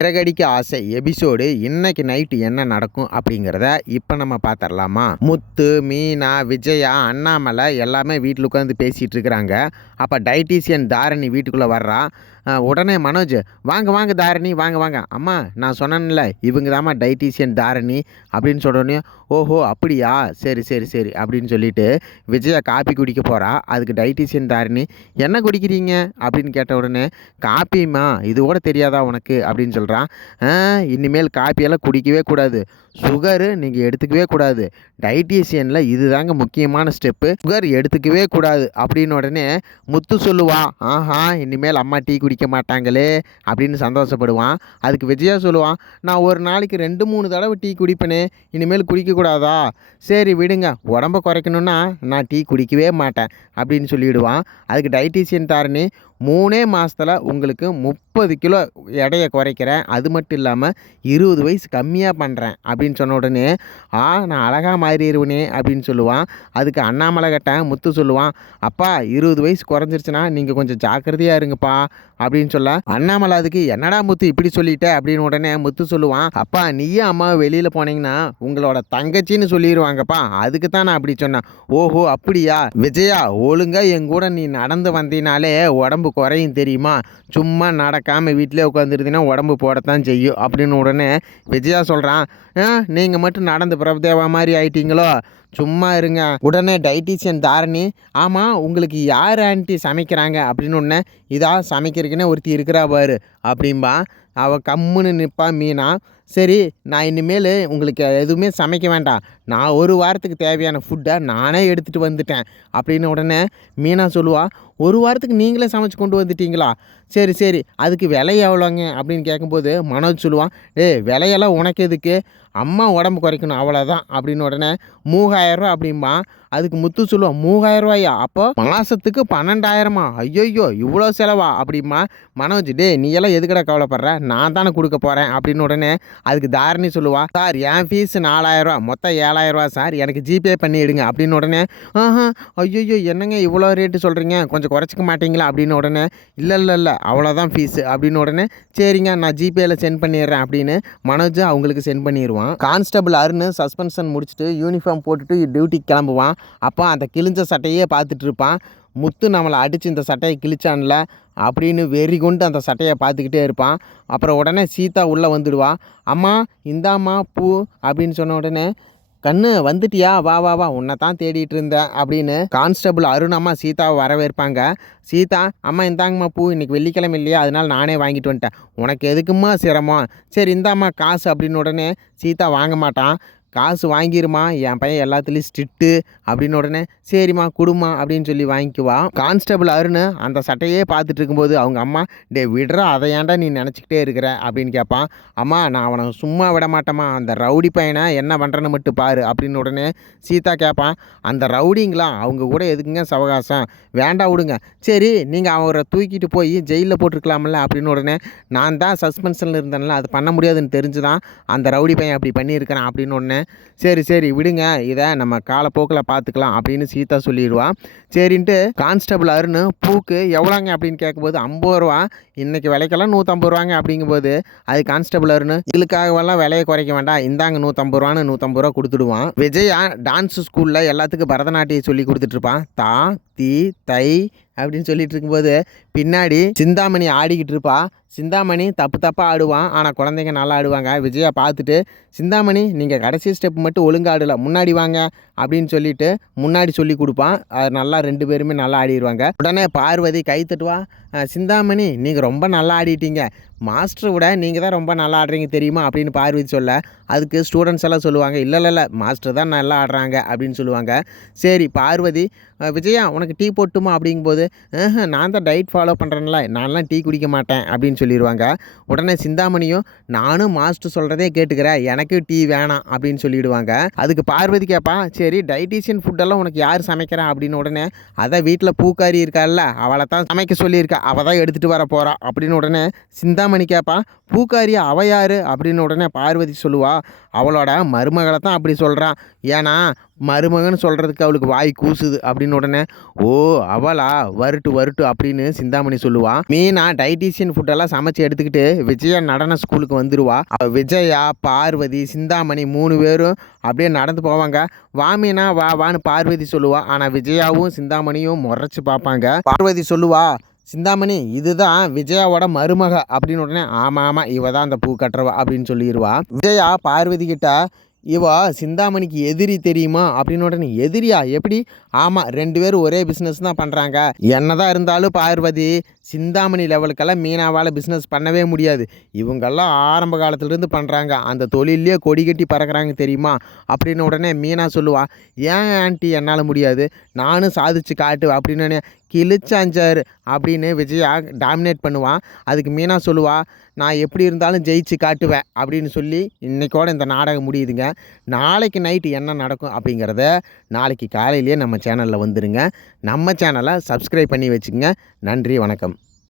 சிறகடிக்க ஆசை எபிசோடு இன்னைக்கு நைட்டு என்ன நடக்கும் அப்படிங்கிறத இப்போ நம்ம பார்த்துடலாமா. முத்து, மீனா, விஜயா, அண்ணாமலை எல்லாமே வீட்டில் உட்காந்து பேசிகிட்டு இருக்கிறாங்க. அப்போ டைட்டீஷியன் தாரணி வீட்டுக்குள்ளே வர்றா. உடனே மனோஜ், வாங்க வாங்க தாரணி, வாங்க வாங்க. அம்மா, நான் சொன்னேன்ல இவங்க தாம்மா டைட்டீஷியன் தாரணி அப்படின்னு சொல்கிறோன்னே, ஓஹோ அப்படியா, சரி சரி சரி அப்படின்னு சொல்லிட்டு விஜயா காப்பி குடிக்க போகிறா. அதுக்கு டைட்டீஷியன் தாரணி, என்ன குடிக்கிறீங்க அப்படின்னு கேட்ட உடனே, காப்பிம்மா, இது கூட தெரியாதா உனக்கு அப்படின்னு சொல்கிறான். இனிமேல் காப்பியெல்லாம் குடிக்கவே கூடாது, சுகரு நீங்கள் எடுத்துக்கவே கூடாது, டைட்டீஷியனில் இது தாங்க முக்கியமான ஸ்டெப்பு, சுகர் எடுத்துக்கவே கூடாது அப்படின்னு உடனே முத்து சொல்லுவான், ஆஹா இனிமேல் அம்மா டீ குடிக்க மாட்டாங்களே அப்படின்னு சந்தோஷப்படுவான். அதுக்கு விஜயா சொல்லுவான், நான் ஒரு நாளைக்கு 2-3 தடவை டீ குடிப்பேனே, இனிமேல் குடிக்கக்கூடாதா, சரி விடுங்க, உடம்ப குறைக்கணுன்னா நான் டீ குடிக்கவே மாட்டேன் அப்படின்னு சொல்லிவிடுவான். அதுக்கு டைட்டீஷியன் தாரணி, 3 மாதத்தில் உங்களுக்கு 30 கிலோ எடையை குறைக்கிறேன், அது மட்டும் இல்லாமல் 20 வயசு கம்மியாக பண்ணுறேன் அப்படின்னு சொன்ன உடனே, நான் அழகாக மாறிடுவேனே அப்படின்னு சொல்லுவான். அதுக்கு அண்ணாமலை கிட்ட முத்து சொல்லுவான், அப்பா 20 வயசு குறைஞ்சிருச்சுன்னா நீங்கள் கொஞ்சம் ஜாக்கிரதையாக இருங்கப்பா அப்படின்னு சொல்ல, அண்ணாமலை அதுக்கு என்னடா முத்து இப்படி சொல்லிட்ட அப்படின்னு உடனே முத்து சொல்லுவான், அப்பா நீயும் அம்மா வெளியில் போனீங்கன்னா உங்களோட தங்கச்சின்னு சொல்லிடுவாங்கப்பா, அதுக்கு தான் நான் அப்படி சொன்னேன். ஓஹோ அப்படியா விஜயா, ஒழுங்கா என் கூட நீ நடந்து வந்தினாலே உடம்பு குறையும் தெரியுமா, சும்மா நடக்காமல் வீட்டிலே உட்காந்துருந்தீங்கன்னா உடம்பு போடத்தான் செய்யும் அப்படின்னு உடனே விஜயா சொல்கிறான், நீங்கள் மட்டும் நடந்து பிரபுதேவா மாதிரி ஆயிட்டீங்களோ, சும்மா இருங்க. உடனே டைட்டீஷியன் தாரணி, ஆமாம் உங்களுக்கு யார் ஆண்டி சமைக்கிறாங்க அப்படின்னு ஒன்று, இதா சமைக்கிறதுக்குன்னே ஒருத்தி இருக்கிறா பாரு அப்படின்பா. அவள் கம்முன்னு நிற்பா மீனா. சரி நான் இனிமேல் உங்களுக்கு எதுவுமே சமைக்க வேண்டாம், நான் ஒரு வாரத்துக்கு தேவையான ஃபுட்டை நானே எடுத்துகிட்டு வந்துட்டேன் அப்படின்னு உடனே மீனா சொல்லுவா, ஒரு வாரத்துக்கு நீங்களே சமைச்சு கொண்டு வந்துட்டீங்களா, சரி சரி அதுக்கு விலை எவ்வளோங்க அப்படின்னு கேட்கும்போது மனோஜ் சொல்லுவான், விலையெல்லாம் உனக்கு எதுக்கு, அம்மா உடம்பு குறைக்கணும் அவ்வளோதான் அப்படின்னு உடனே 3000 ரூபா அப்படின்பா. அதுக்கு முத்து சொல்லுவான், 3000 ரூபாயா, அப்போ மாதத்துக்கு 12,000மா, ஐயோ இவ்வளோ செலவா அப்படிமா. மனோஜ், நீ எல்லாம் எதுக்கடா கவலைப்படுற, நான் தானே கொடுக்க போகிறேன் அப்படின்னு உடனே அதுக்கு தாரணி சொல்லுவா, சார் என் ஃபீஸ் 4000 ரூபா, மொத்தம் 7000 ரூபா சார், எனக்கு ஜிபே பண்ணிவிடுங்க அப்படின்னு உடனே, ஐயோ என்னங்க இவ்வளோ ரேட்டு சொல்கிறீங்க, கொஞ்சம் குறைச்சிக்க மாட்டீங்களா அப்படின்னு உடனே, இல்லை அவ்வளோதான் ஃபீஸு அப்படின்னு உடனே, சரிங்க நான் ஜிபேயில் சென்ட் பண்ணிடுறேன் அப்படின்னு மனோஜ் அவங்களுக்கு சென்ட் பண்ணிடுவான். கான்ஸ்டபிள் அருண் சஸ்பென்ஷன் முடிச்சுட்டு யூனிஃபார்ம் போட்டுட்டு டியூட்டிக்கு கிளம்புவான். அப்போ அந்த கிழிஞ்ச சட்டையே பார்த்துட்டு இருப்பான். முத்து நம்மளை அடித்து இந்த சட்டையை கிழிச்சான்ல அப்படின்னு வெறி கொண்டு அந்த சட்டையை பார்த்துக்கிட்டே இருப்பான். அப்புறம் உடனே சீதா உள்ளே வந்துடுவா. அம்மா இந்தாம்மா பூ அப்படின்னு சொன்ன உடனே, கண்ணு வந்துட்டியா, வா வா வா, உன்னை தான் தேடிட்டு இருந்தேன் அப்படின்னு கான்ஸ்டபிள் அருண் அம்மா சீதாவை வரவேற்பாங்க. சீதா, அம்மா இந்தாங்கம்மா பூ, இன்றைக்கி வெள்ளிக்கிழமை இல்லையா அதனால் நானே வாங்கிட்டு வந்துட்டேன், உனக்கு எதுக்குமா சிரமம், சரி இந்தாம்மா காசு அப்படின்னு உடனே சீதா வாங்க மாட்டான். காசு வாங்கிருமா, என் பையன் எல்லாத்துலேயும் ஸ்ட்ரிக்ட்டு அப்படின்னு உடனே, சரிம்மா குடுமா அப்படின்னு சொல்லி வாங்கிக்குவா. கான்ஸ்டபிள் அருண் அந்த சட்டையே பார்த்துட்டு இருக்கும்போது அவங்க அம்மா, விடுறா அதை ஏன்டா நீ நினச்சிக்கிட்டே இருக்கிற அப்படின்னு கேட்பான். அம்மா நான் அவனை சும்மா விட மாட்டேம்மா, அந்த ரவுடி பையனை என்ன பண்ணுறேன்னு மட்டும் பாரு அப்படின்னு உடனே சீதா கேட்பான், அந்த ரவுடிங்களா அவங்க கூட எதுக்குங்க சவகாசம், வேண்டாம் விடுங்க, சரி நீங்கள் அவரை தூக்கிட்டு போய் ஜெயிலில் போட்டிருக்கலாம்ல அப்படின்னு உடனே, நான் தான் சஸ்பென்ஷனில் இருந்தேன்ல, அது பண்ண முடியாதுன்னு தெரிஞ்சு தான் அந்த ரவுடி பையன் அப்படி பண்ணியிருக்கிறேன் அப்படின்னு உடனே, சரி விடுங்க, இதை நம்ம காலப்போக்கில் பார்த்துக்கலாம் அப்படின்னு சீதா சொல்லிடுவான். சரின்ட்டு கான்ஸ்டபிள் அருண் பூக்கு எவ்வளோங்க அப்படின்னு கேட்கும்போது 50 ரூபா, இன்றைக்கி விலைக்கெல்லாம் 150 ரூபாங்க அப்படிங்கும்போது அது கான்ஸ்டபிள் அருண், இதுக்காகவெல்லாம் விலையை குறைக்க வேண்டாம், இந்தாங்க 150 ரூபான்னு 150 ரூபா கொடுத்துடுவான். விஜயா டான்ஸ் ஸ்கூலில் எல்லாத்துக்கும் பரதநாட்டியம் சொல்லி கொடுத்துட்ருப்பான். தா தி தை அப்படின்னு சொல்லிட்டு இருக்கும்போது பின்னாடி சிந்தாமணி ஆடிக்கிட்டு இருப்பா. சிந்தாமணி தப்பாக ஆடுவான், ஆனால் குழந்தைங்க நல்லா ஆடுவாங்க. விஜயா பார்த்துட்டு, சிந்தாமணி நீங்கள் கடைசி ஸ்டெப் மட்டும் ஒழுங்காக ஆடலை, முன்னாடி வாங்க அப்படின்னு சொல்லிட்டு முன்னாடி சொல்லி கொடுப்பான். அது நல்லா 2 பேருமே நல்லா ஆடிடுவாங்க. உடனே பார்வதி கை தட்டுவா, சிந்தாமணி நீங்கள் ரொம்ப நல்லா ஆடிட்டீங்க, மாஸ்டரை விட நீங்கள் தான் ரொம்ப நல்லா ஆடுறீங்க தெரியுமா அப்படின்னு பார்வதி சொல்ல, அதுக்கு ஸ்டூடெண்ட்ஸ் எல்லாம் சொல்லுவாங்க, இல்லை மாஸ்டர் தான் நல்லா ஆடுறாங்க அப்படின்னு சொல்லுவாங்க. சரி பார்வதி, விஜயா உனக்கு டீ போட்டுமா அப்படிங்கும்போது, நான் தான் டயட் ஃபாலோ பண்ணுறேன்ல, நான்லாம் டீ குடிக்க மாட்டேன் அப்படின்னு சொல்லிடுவாங்க. உடனே சிந்தாமணியும், நானும் மாஸ்டர் சொல்கிறதே கேட்டுக்கிறேன், எனக்கு டீ வேணாம் அப்படின்னு சொல்லிவிடுவாங்க. அதுக்கு பார்வதி கேட்பா, சரி டைட்டீஷியன் ஃபுட்டெல்லாம் உனக்கு யார் சமைக்கிறா அப்படின்னு உடனே, அதை வீட்டில் பூக்காரி இருக்கார்ல அவளை தான் சமைக்க சொல்லியிருக்கா அவள் தான் எடுத்துகிட்டு வர போகிறா அப்படின்னு உடனே சிந்தாமணி கேட்பா, பூக்காரி அவ யார் அப்படின்னு உடனே பார்வதி சொல்லுவா, அவளோட மருமகளை தான் அப்படி சொல்கிறான், ஏன்னா மருமகன்னு சொல்கிறதுக்கு அவளுக்கு வாய் கூசுது அப்படின்னு உடனே, ஓ அவளா, வருட்டு வருட்டு அப்படின்னு சிந்தாமணி சொல்லுவா. மீனா டைட்டீஷியன் ஃபுட்டெல்லாம் சமைச்சு எடுத்துக்கிட்டு விஜயா நடன ஸ்கூலுக்கு வந்துடுவா. விஜயா, பார்வதி, சிந்தாமணி 3 பேரும் அப்படியே நடந்து போவாங்க. வா மீனா வா வான்னு பார்வதி சொல்லுவா. ஆனால் விஜயாவும் சிந்தாமணியும் முறைச்சி பார்ப்பாங்க. பார்வதி சொல்லுவா, சிந்தாமணி இதுதான் விஜயாவோட மருமக அப்படின்னு உடனே, ஆமாம் ஆமாம் இவ தான் அந்த பூ கட்டுறவா அப்படின்னு சொல்லிடுவா. விஜயா பார்வதி கிட்ட, இவ சிந்தாமணிக்கு எதிரி தெரியுமா அப்படின்னு உடனே, எதிரியா எப்படி? ஆமாம் 2 பேரும் ஒரே பிஸ்னஸ் தான் பண்ணுறாங்க. என்னதான் இருந்தாலும் பார்வதி சிந்தாமணி லெவலுக்கெல்லாம் மீனாவால் பிஸ்னஸ் பண்ணவே முடியாது. இவங்கெல்லாம் ஆரம்ப காலத்துலேருந்து பண்ணுறாங்க, அந்த தொழிலே கொடி கட்டி பறக்கிறாங்க தெரியுமா அப்படின்னு உடனே மீனா சொல்லுவா, ஏன் ஆண்டி என்னால் முடியாது, நானும் சாதிச்சு காட்டுவேன் அப்படின்னு கிழிச்சாஞ்சார் அப்படின்னு விஜயா டாமினேட் பண்ணுவான். அதுக்கு மீனா சொல்லுவா, நான் எப்படி இருந்தாலும் ஜெயிச்சு காட்டுவேன் அப்படின்னு சொல்லி இன்றைக்கோட இந்த நாடகம் முடியுதுங்க. நாளைக்கு நைட்டு என்ன நடக்கும் அப்படிங்கிறத நாளைக்கு காலையிலேயே நம்ம சேனலில் வந்துடுங்க. நம்ம சேனலை சப்ஸ்கிரைப் பண்ணி வச்சுக்கங்க. நன்றி, வணக்கம்.